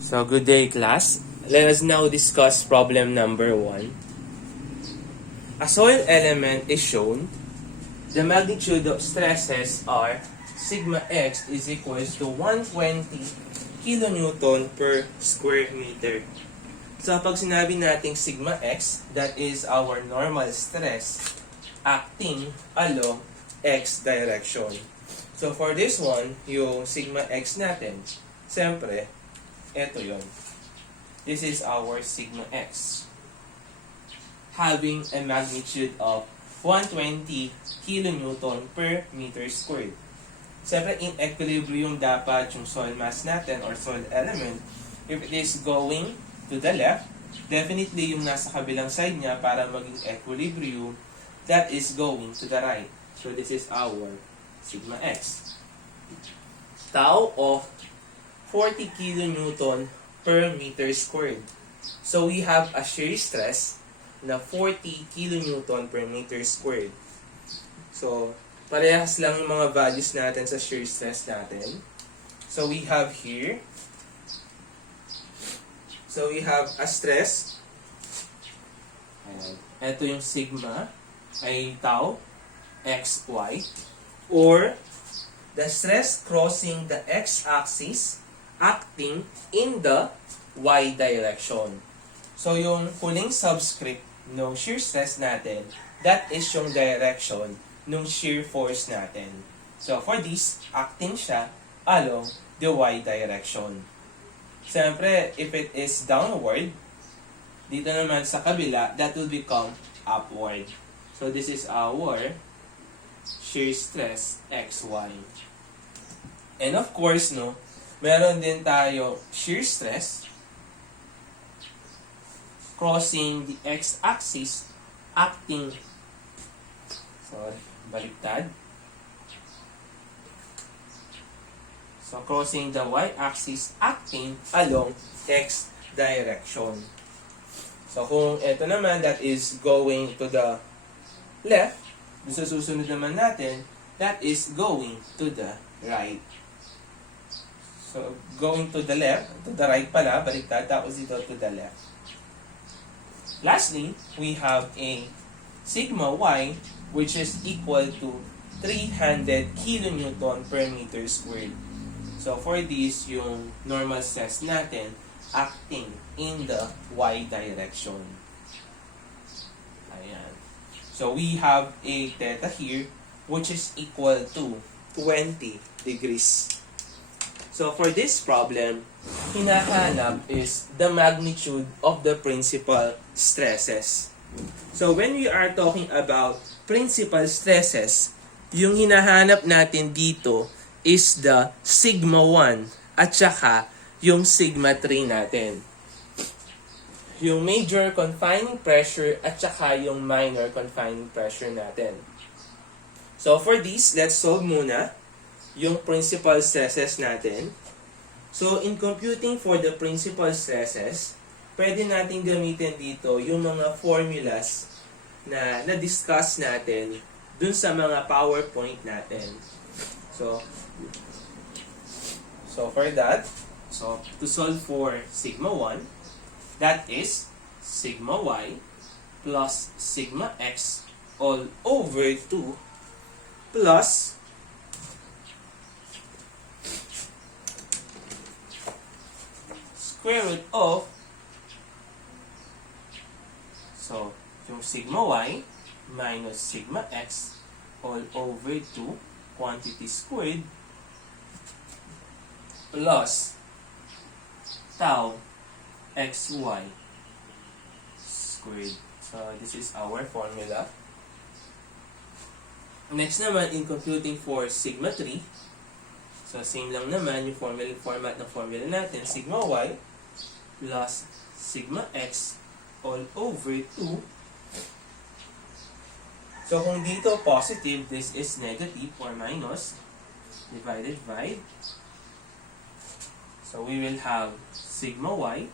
So, good day, class. Let us now discuss problem number 1. A soil element is shown. The magnitude of stresses are sigma x is equals to 120 kilonewton per square meter. So, pag sinabi nating sigma x, that is our normal stress acting along x direction. So, for this one, yung sigma x natin, siyempre, eto yon. This is our sigma x. Having a magnitude of 120 kilonewton per meter squared. Siyempre, in equilibrium dapat yung soil mass natin or soil element. If it is going to the left, definitely yung nasa kabilang side niya para maging equilibrium, that is going to the right. So, this is our sigma x. Tau of 40 kilonewton per meter squared. So, we have a shear stress na 40 kilonewton per meter squared. So, parehas lang yung mga values natin sa shear stress natin. So, we have here, we have a stress. Ito yung sigma ay tau xy, or the stress crossing the x-axis acting in the y direction. So, yung huling subscript ng shear stress natin, that is yung direction ng shear force natin. So, for this, acting siya along the y direction. Siyempre, if it is downward, dito naman sa kabila, that will become upward. So, this is our shear stress xy. And of course, meron din tayo shear stress crossing the x-axis acting, baliktad. So, crossing the y-axis acting along x direction. So, kung ito naman, that is going to the left, sa susunod naman natin, that is going to the right. So, going to the left, to the right pala, baliktad, tapos dito to the left. Lastly, we have a sigma y, which is equal to 300 kilonewton per meter squared. So, for this, yung normal stress natin acting in the y direction. Ayan. So, we have a theta here, which is equal to 20 degrees. So, for this problem, hinahanap is the magnitude of the principal stresses. So, when we are talking about principal stresses, yung hinahanap natin dito is the sigma 1 at saka yung sigma 3 natin. Yung major confining pressure at saka yung minor confining pressure natin. So, for this, let's solve muna yung principal stresses natin. So, in computing for the principal stresses, pwede natin gamitin dito yung mga formulas na na-discuss natin dun sa mga PowerPoint natin. So for that, to solve for sigma 1, that is sigma y plus sigma x all over 2 plus square root of, so, yung sigma y minus sigma x all over 2 quantity squared plus tau xy squared. So, this is our formula. Next naman, in computing for sigma 3, so, same lang naman yung format ng formula natin, sigma y plus sigma x all over 2. So, kung dito positive, this is negative or minus, divided by, so we will have sigma y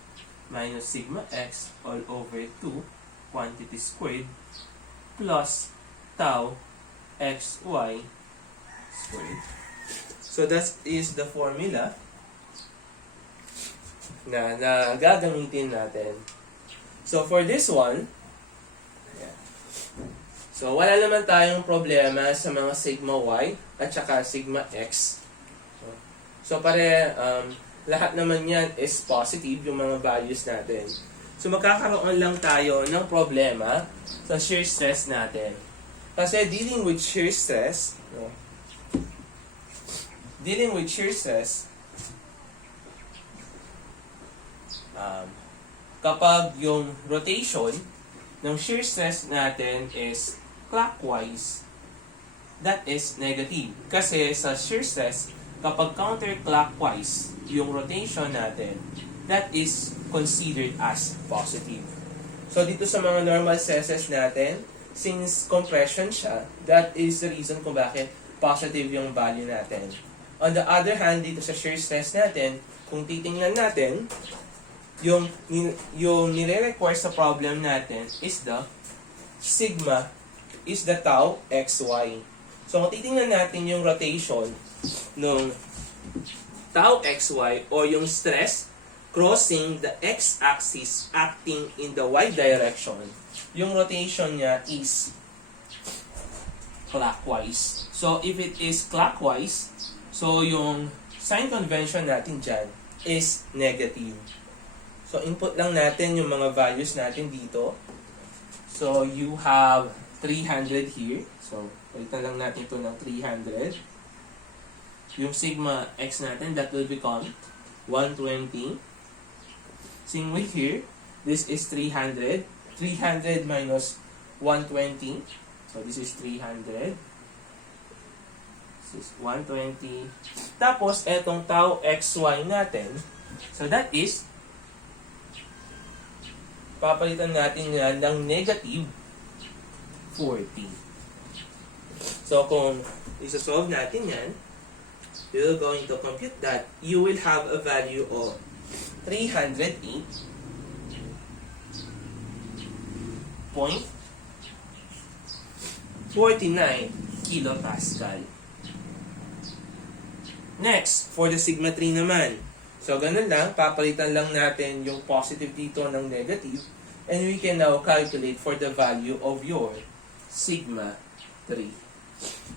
minus sigma x all over 2 quantity squared plus tau xy squared. So that is the formula na gagamitin natin. So, for this one, ayan. So, wala naman tayong problema sa mga sigma y at saka sigma x. So, lahat naman yan is positive, yung mga values natin. So, magkakaroon lang tayo ng problema sa shear stress natin. Kasi dealing with shear stress, kapag yung rotation ng shear stress natin is clockwise, that is negative. Kasi sa shear stress, kapag counterclockwise yung rotation natin, that is considered as positive. So dito sa mga normal stresses natin, since compression siya, that is the reason kung bakit positive yung value natin. On the other hand, dito sa shear stress natin, kung titingnan natin, yung nire-require sa problem natin is the sigma is the tau xy. So kung titingnan natin yung rotation ng tau xy o yung stress crossing the x-axis acting in the y direction, yung rotation niya is clockwise. So if it is clockwise, so yung sign convention natin dyan is negative. So, input lang natin yung mga values natin dito. So, you have 300 here. So, palitan lang natin ito ng 300. Yung sigma x natin, that will become 120. Same with here, this is 300. 300 minus 120. So, this is 300. This is 120. Tapos, etong tau xy natin. So, that is papalitan natin yan ng negative 40. So, kung isa-solve natin yan, we're going to compute that. You will have a value of 308.49 kilopascal. Next, for the sigma 3 naman. So, ganun lang, papalitan lang natin yung positive dito ng negative, and we can now calculate for the value of your sigma 3.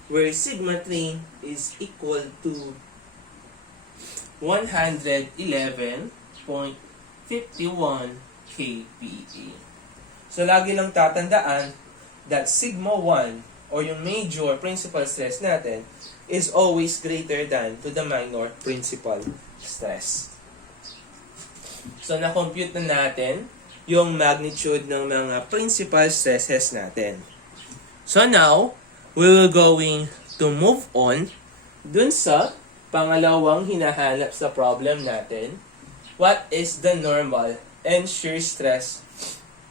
Where sigma 3 is equal to 111.51 kPa. So, lagi lang tatandaan that sigma 1 or yung major principal stress natin is always greater than to the minor principal stress. So, na-compute na natin yung magnitude ng mga principal stresses natin. So, now, we will going to move on dun sa pangalawang hinahanap sa problem natin. What is the normal and shear stress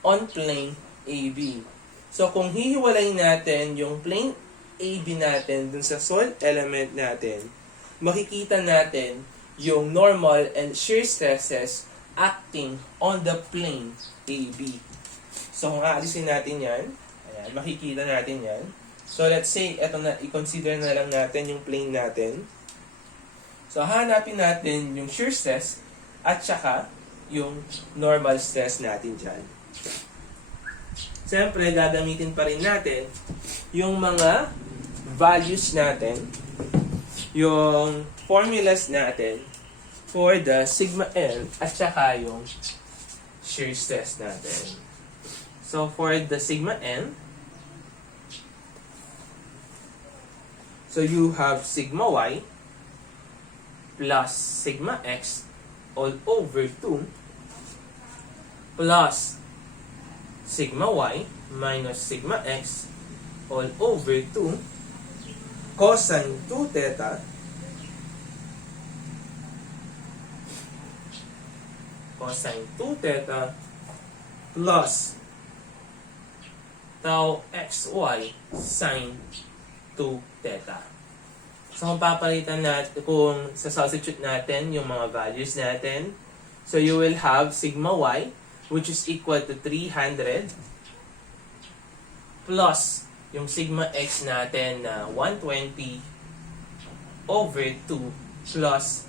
on plane AB? So, kung hihiwalay natin yung plane AB natin dun sa solid element natin, makikita natin yung normal and shear stresses acting on the plane AB. So, kung aalisin natin yan, ayan, makikita natin yan. So, let's say, eto na, i-consider na lang natin yung plane natin. So, hanapin natin yung shear stress at saka yung normal stress natin dyan. Siyempre, gagamitin pa rin natin yung mga values natin, yung formulas natin for the sigma L at saka yung shear stress natin. So, for the sigma N, so you have sigma Y plus sigma X all over 2 plus sigma Y minus sigma X all over 2 cosine 2 theta cosine 2 theta plus tau xy sine 2 theta. So, kung papalitan natin, kung sa-substitute natin yung mga values natin, so you will have sigma y, which is equal to 300, plus yung sigma x natin na 120 over 2 plus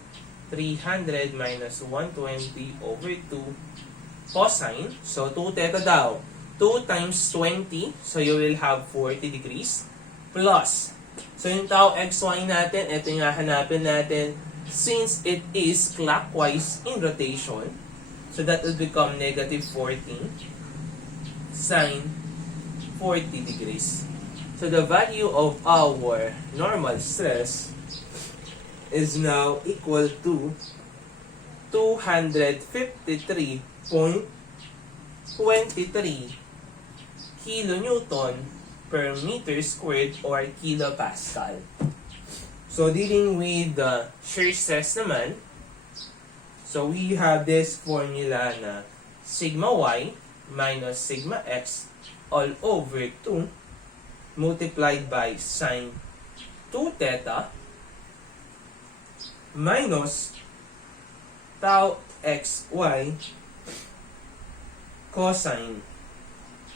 300 minus 120 over 2 cosine. So, 2 theta daw. 2 times 20, so you will have 40 degrees. Plus, so yung tau xy natin, ito yung hahanapin natin. Since it is clockwise in rotation, so that will become negative 14 sine 40 degrees. So the value of our normal stress is now equal to 253.23 kilonewton per meter squared or kilopascal. So dealing with the shear stress naman, so we have this formula na sigma y minus sigma x all over 2 multiplied by sine 2 theta minus tau xy cosine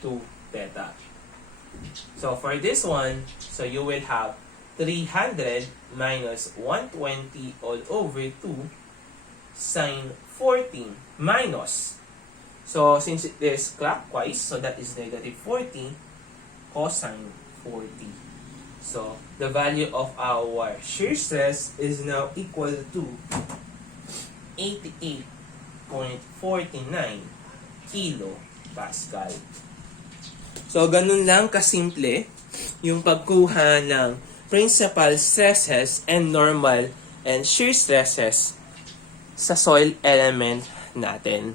2 theta. So for this one, so you will have 300 minus 120 all over 2 sine 14 minus. So since it is clockwise, so that is negative 40 cosine 40. So the value of our shear stress is now equal to 88.49 kilopascal. So ganun lang kasimple yung pagkuha ng principal stresses and normal and shear stresses sa soil element natin.